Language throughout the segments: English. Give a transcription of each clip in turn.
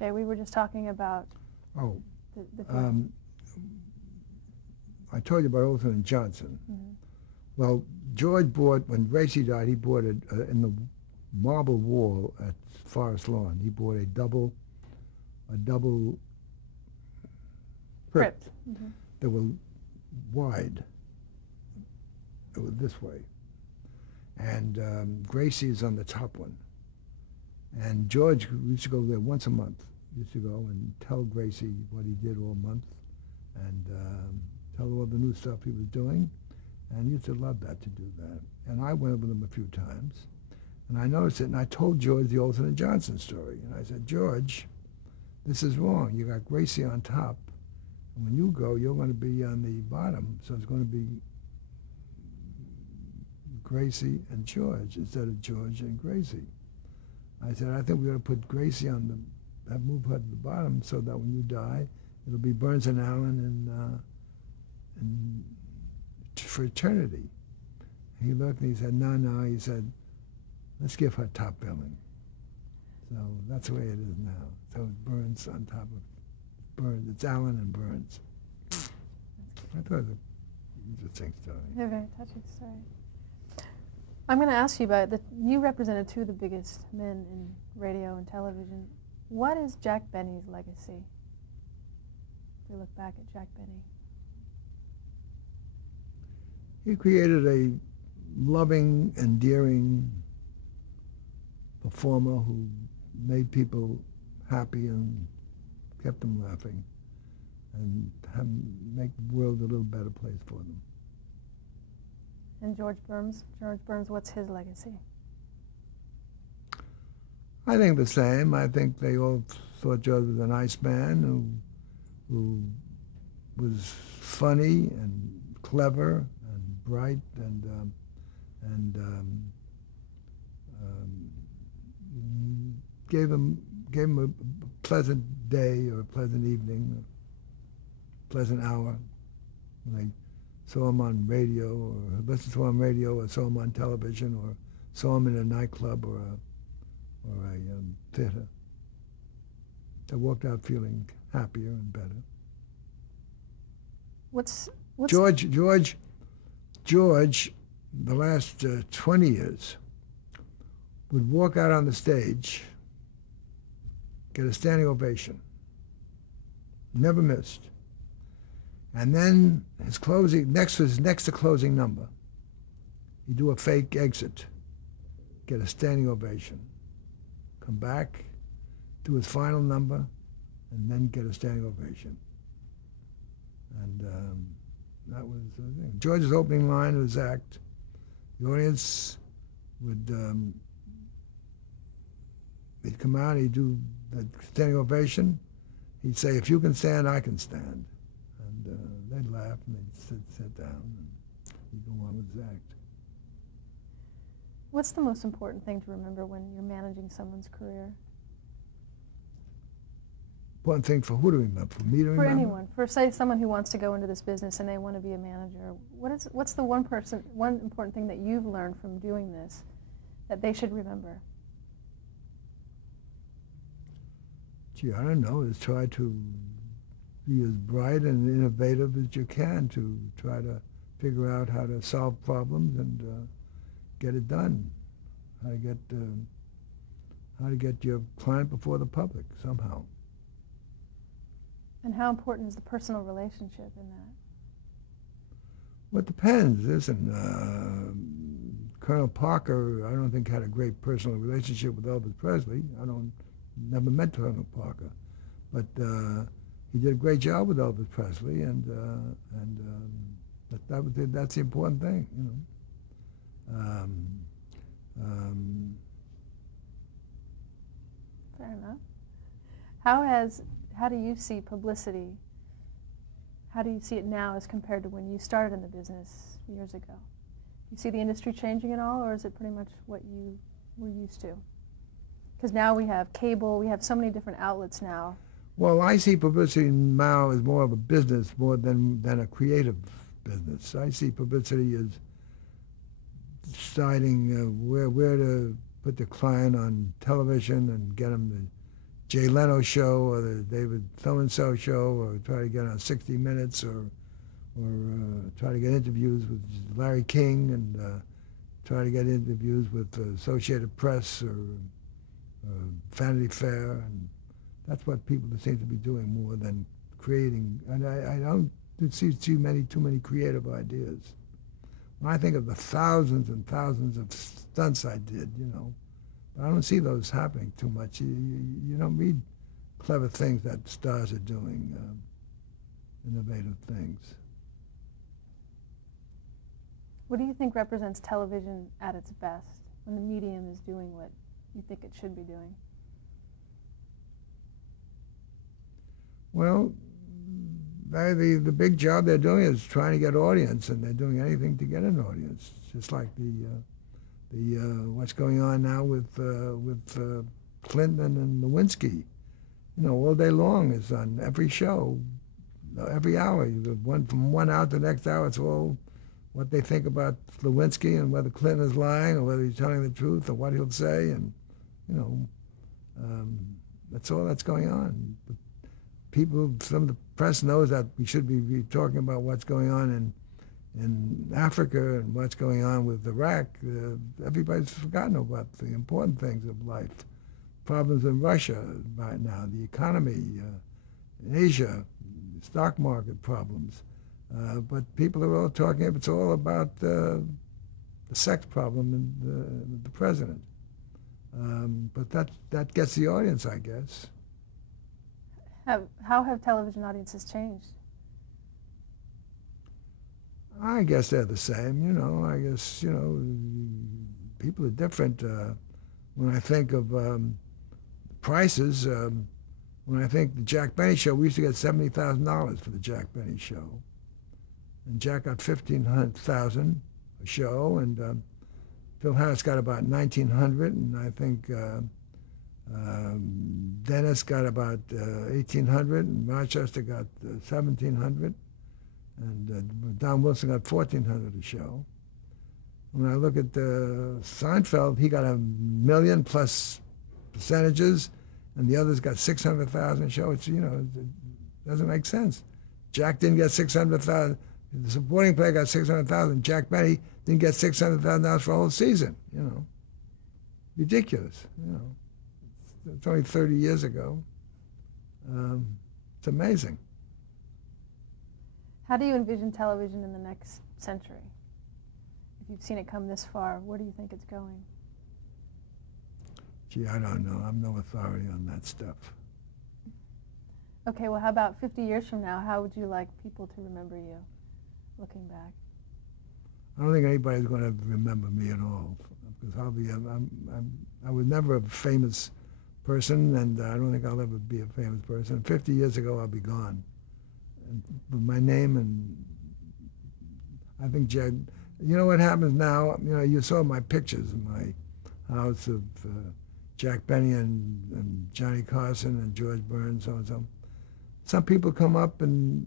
Okay, we were just talking about Oh, the I told you about Olson and Johnson. Mhm. Well, George bought, when Gracie died, he bought it in the marble wall at Forest Lawn. He bought a double crypt crypt. Mhm. that was wide. It was this way. And Gracie is on the top one. And George used to go there once a month. He used to go and tell Gracie what he did all month and tell her all the new stuff he was doing. And he used to love that, to do that. And I went with him a few times. And I noticed it, and I told George the Olson and Johnson story. And I said, George, this is wrong. You got Gracie on top. And when you go, you're going to be on the bottom. So it's going to be Gracie and George instead of George and Gracie. I said, I think we ought to put Gracie on the, move her to the bottom so that when you die, it'll be Burns and Allen and for eternity. He looked and he said, no, he said, let's give her top billing. So that's the way it is now. So it's Burns on top of Burns. It's Allen and Burns. I thought it was an interesting story. A very touching story. I'm going to ask you about that. You represented two of the biggest men in radio and television. What is Jack Benny's legacy? If we look back at Jack Benny. He created a loving, endearing performer who made people happy and kept them laughing and make the world a little better place for them. And George Burns, what's his legacy? I think the same. I think they all thought George was a nice man who was funny and clever and bright and gave him a pleasant day or a pleasant evening, a pleasant hour. When I saw him on radio or listened to him on radio or saw him on television or saw him in a nightclub or a theater. I walked out feeling happier and better. What's George, the last 20 years, would walk out on the stage, get a standing ovation, never missed. And then his next to closing number, he'd do a fake exit, get a standing ovation, come back, do his final number, and then get a standing ovation. And that was the thing. George's opening line of his act, the audience would, he'd come out, he'd do the standing ovation. He'd say, if you can stand, I can stand. And they'd laugh and they'd sit down and he'd go on with his act. What's the most important thing to remember when you're managing someone's career? Important thing for who to remember? For me to remember? For anyone. For, say, someone who wants to go into this business and they want to be a manager. What's the one important thing that you've learned from doing this that they should remember? Gee, I don't know. Is try to be as bright and innovative as you can to try to figure out how to solve problems and get it done. How to get your client before the public somehow. And how important is the personal relationship in that? Well, it depends. Listen, Colonel Parker, I don't think had a great personal relationship with Elvis Presley. Never met Colonel Parker, but he did a great job with Elvis Presley, and that's the important thing, you know. Fair enough. How do you see publicity? How do you see it now as compared to when you started in the business years ago? Do you see the industry changing at all, or is it pretty much what you were used to? Because now we have cable, we have so many different outlets now. Well, I see publicity now as more of a business more than a creative business. I see publicity as deciding where to put the client on television and get them to Jay Leno show or the David so-and-so show, or try to get on 60 Minutes, or try to get interviews with Larry King, and try to get interviews with Associated Press or Vanity Fair, and that's what people seem to be doing more than creating. And I don't see too many creative ideas. When I think of the thousands and thousands of stunts I did, I don't see those happening too much. You don't read clever things that stars are doing, innovative things. What do you think represents television at its best, when the medium is doing what you think it should be doing? Well, the big job they're doing is trying to get audience, and they're doing anything to get an audience. Just like the what's going on now with Clinton and Lewinsky. All day long is on every show, every hour. From 1 hour to the next hour, it's all what they think about Lewinsky and whether Clinton is lying or whether he's telling the truth or what he'll say, and that's all that's going on. People, some of the press knows that we should be talking about what's going on in Africa and what's going on with Iraq. Everybody's forgotten about the important things of life. Problems in Russia right now, the economy, in Asia, stock market problems. But people are all talking, it's all about the sex problem and the president. But that gets the audience, I guess. How have television audiences changed? I guess they're the same, I guess, people are different. When I think of prices, when I think the Jack Benny show, we used to get $70,000 for the Jack Benny show. And Jack got $1,500 a show, and Phil Harris got about $1,900, and I think Dennis got about $1,800, and Rochester got $1,700, and Don Wilson got $1,400 a show. When I look at Seinfeld, he got $1 million plus percentages, and the others got $600,000 a show. It doesn't make sense. Jack didn't get $600,000. The supporting player got $600,000. Jack Benny didn't get $600,000 for a whole season. Ridiculous. It's only 30 years ago. It's amazing. How do you envision television in the next century? If you've seen it come this far, where do you think it's going? Gee, I don't know. I'm no authority on that stuff. Okay, well, how about 50 years from now? How would you like people to remember you, looking back? I don't think anybody's going to remember me at all, because I was never a famous person, and I don't think I'll ever be a famous person. 50 years ago, I'll be gone. And with my name, and I think what happens now, you saw my pictures in my house of Jack Benny and Johnny Carson and George Burns, so. Some people come up, and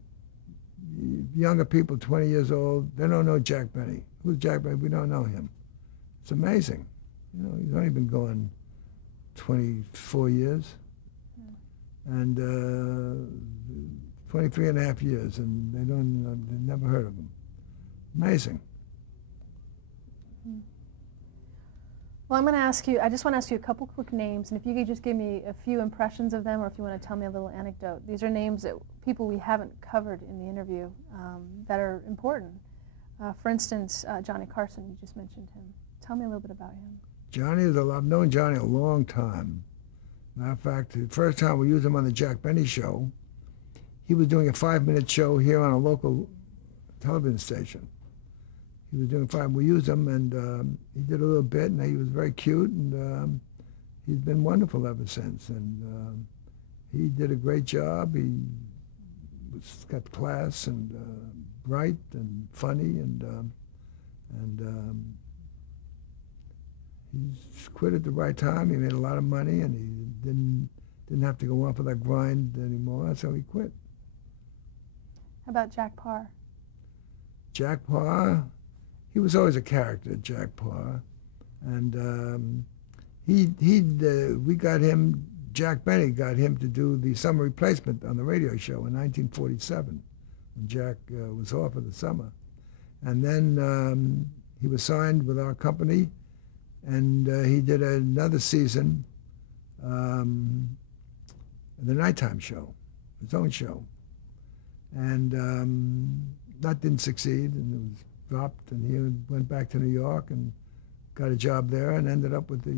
younger people, 20 years old, they don't know Jack Benny. Who's Jack Benny? We don't know him. It's amazing. He's only been going 24 years, and 23 and a half years, and they've never heard of him. Amazing. Well, I just want to ask you a couple quick names, and if you could just give me a few impressions of them, or if you want to tell me a little anecdote. These are names that people we haven't covered in the interview that are important. For instance, Johnny Carson, you just mentioned him. Tell me a little bit about him. I've known Johnny a long time. Matter of fact, the first time we used him on the Jack Benny show, he was doing a 5-minute show here on a local television station. He was doing fine. We used him, and he did a little bit, and he was very cute, and he's been wonderful ever since. And he did a great job. He got class and bright and funny, and he's quit at the right time. He made a lot of money, and he didn't have to go on for that grind anymore, so he quit. How about Jack Paar? Jack Paar. He was always a character, Jack Paar, and we got him Jack Benny got him to do the summer replacement on the radio show in 1947, when Jack was off for the summer. And then he was signed with our company, and he did another season, the nighttime show, his own show. And that didn't succeed, and it was dropped, and he went back to New York and got a job there and ended up with the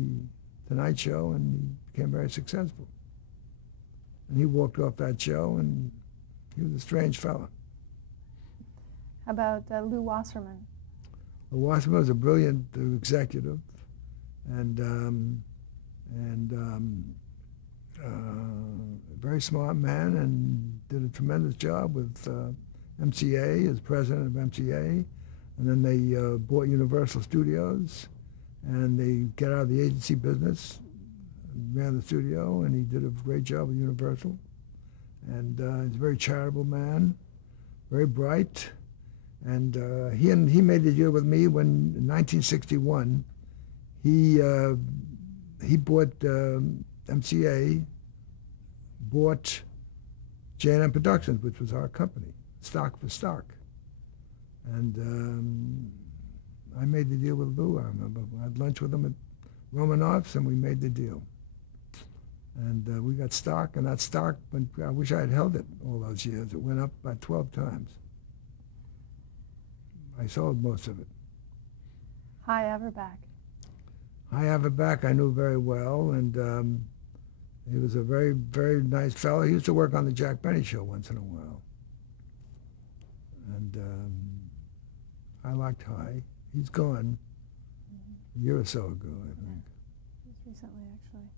Tonight Show, and he became very successful. And he walked off that show, and he was a strange fellow. How about Lou Wasserman? Lou Wasserman was a brilliant executive, and a very smart man, and did a tremendous job with MCA as president of MCA. And then they bought Universal Studios, and they got out of the agency business, and ran the studio, and he did a great job with Universal. And he's a very charitable man, very bright. And he made the deal with me when, in 1961, he bought MCA, bought J&M Productions, which was our company, stock for stock. And I made the deal with Lou, I remember. I had lunch with him at Romanoff's, and we made the deal. And we got stock, and that stock, I wish I had held it all those years. It went up by 12 times. I sold most of it. Hi Everback. Hi Everback I knew very well, and he was a very, very nice fellow. He used to work on the Jack Benny Show once in a while. And I liked Hi. He's gone a year or so ago, I think. Just recently, actually.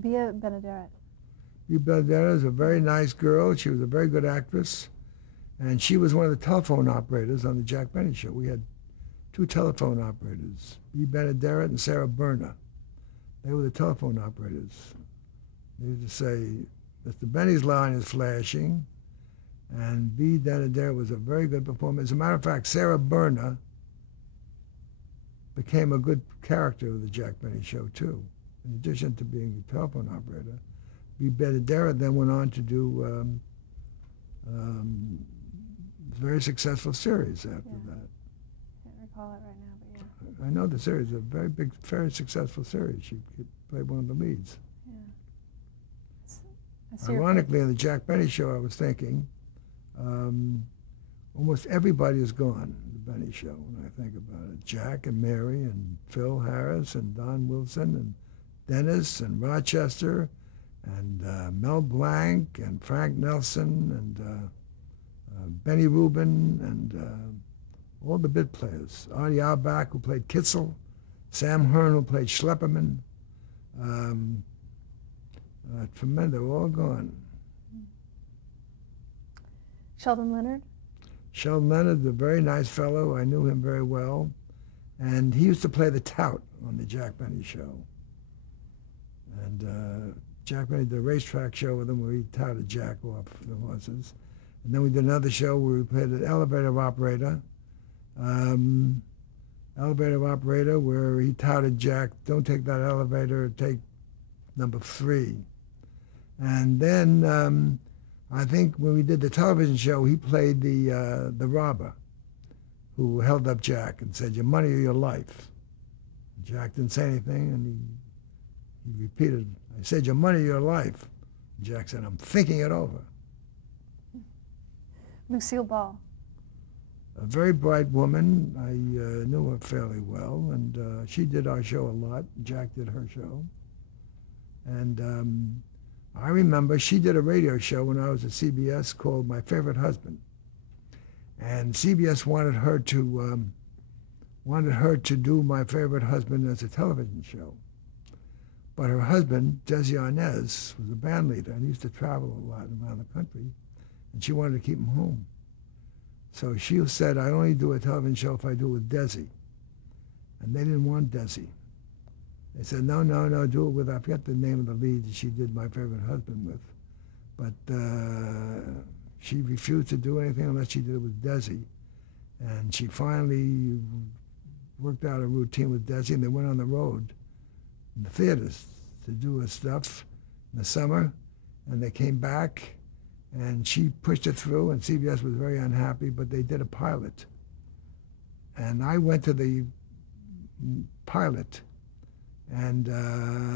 Bea Benaderet. Bea Benaderet is a very nice girl. She was a very good actress. And she was one of the telephone operators on the Jack Benny Show. We had two telephone operators, Bea Benaderet and Sarah Berner. They were the telephone operators. They used to say, Mr. Benny's line is flashing, and Bea Benaderet was a very good performer. As a matter of fact, Sarah Berner became a good character of the Jack Benny Show, too. In addition to being a telephone operator, Bea Benaderet then went on to do very successful series after that. Can't recall it right now, but yeah. I know the series, a very big, very successful series. She played one of the leads. Yeah. Ironically, on the Jack Benny Show, I was thinking, almost everybody is gone, the Benny Show, when I think about it. Jack and Mary and Phil Harris and Don Wilson and Dennis and Rochester and Mel Blanc and Frank Nelson and Benny Rubin and all the bit players. Artie Auerbach, who played Kitzel, Sam Hearn, who played Schlepperman. Tremendous, they're all gone. Sheldon Leonard? Sheldon Leonard, a very nice fellow. I knew him very well. And he used to play the tout on the Jack Benny Show. And Jack Benny did a racetrack show with him where he touted Jack off the horses. And then we did another show where we played an elevator operator. Elevator operator where he touted Jack, don't take that elevator, take number 3. And then I think when we did the television show, he played the robber who held up Jack and said, your money or your life. Jack didn't say anything, and he repeated, I said, your money or your life. Jack said, I'm thinking it over. Lucille Ball. A very bright woman. I knew her fairly well, and she did our show a lot. Jack did her show. And I remember she did a radio show when I was at CBS called My Favorite Husband. And CBS wanted her to do My Favorite Husband as a television show. But her husband, Desi Arnaz, was a band leader and he used to travel a lot around the country, and she wanted to keep him home. So she said, I only do a television show if I do it with Desi. And they didn't want Desi. They said, no, do it with, I forget the name of the lead that she did My Favorite Husband with. But she refused to do anything unless she did it with Desi. And she finally worked out a routine with Desi, and they went on the road in the theaters to do her stuff in the summer, and they came back, and she pushed it through, and CBS was very unhappy, but they did a pilot. And I went to the pilot, and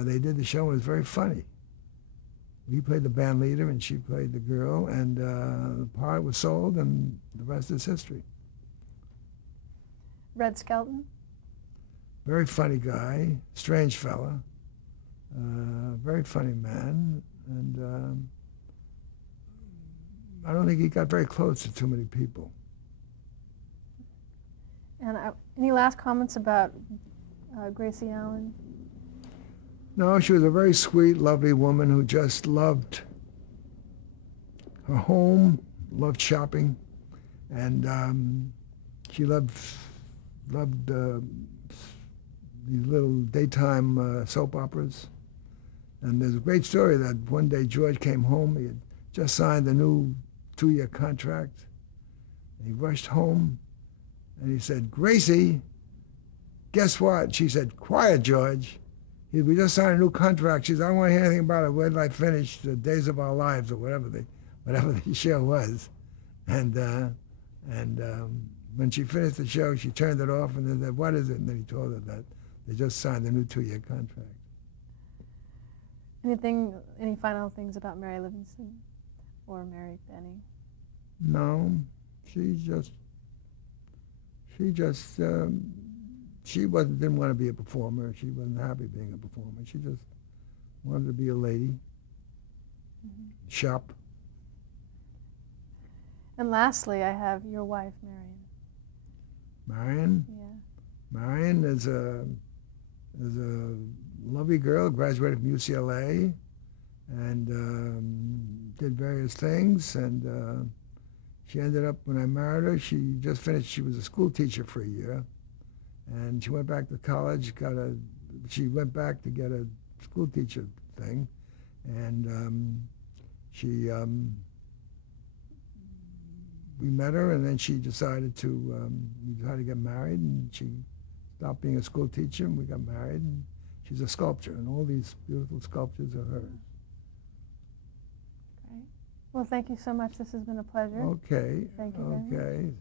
they did the show, and it was very funny. We played the band leader, and she played the girl, and the part was sold, and the rest is history. Red Skelton? Very funny guy, strange fella, very funny man, and I don't think he got very close to too many people. And any last comments about Gracie Allen? No, she was a very sweet, lovely woman who just loved her home, loved shopping, and she loved these little daytime soap operas. And there's a great story that one day George came home. He had just signed a new 2-year contract. And he rushed home, and he said, "Gracie, guess what?" She said, "Quiet, George." He said, "We just signed a new contract." She said, "I don't want to hear anything about it. Wait till I finish the Days of Our Lives," or whatever the show was. And when she finished the show, she turned it off and then said, "What is it?" And then he told her that they just signed a new 2-year contract. Any final things about Mary Livingston or Mary Benny? No, she didn't want to be a performer. She wasn't happy being a performer. She just wanted to be a lady, shop. And lastly, I have your wife, Marion. Marion? Yeah. Marion is a lovely girl, graduated from UCLA, and did various things. And she ended up, when I married her, she just finished, she was a school teacher for a year. And she went back to college, she went back to get a school teacher thing. And we met her, and then she decided we decided to get married, and she stopped being a school teacher, and we got married, and she's a sculptor, and all these beautiful sculptures are hers. Great. Well, thank you so much. This has been a pleasure. Okay. Thank you very much. Okay.